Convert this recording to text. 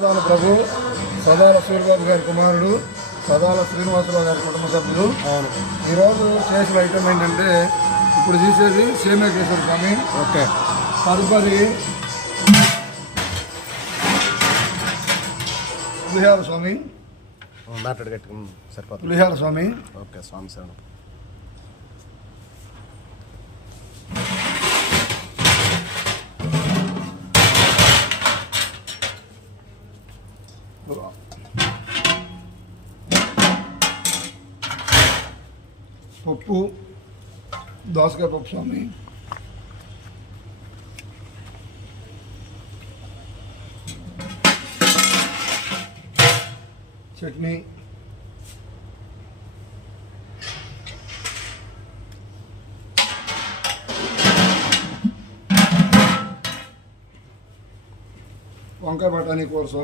సదాల ప్రభు సదాల సూర్యబాబు గారి కుమారుడు సదాల శ్రీనివాసరావు గారి కుటుంబ సభ్యులు. ఈరోజు చేసిన ఐటమ్ ఏంటంటే ఇప్పుడు తీసేది సేమియా కేసరి స్వామి. ఓకే. తదుపరి పులిహార స్వామి. సరిపోతుంది. పులిహార స్వామి. ఓకే స్వామి శరణం. పప్పు దోసకాయ పప్పు స్వామి. చట్నీ. వంకాయ బఠానీ కూర స్వామి.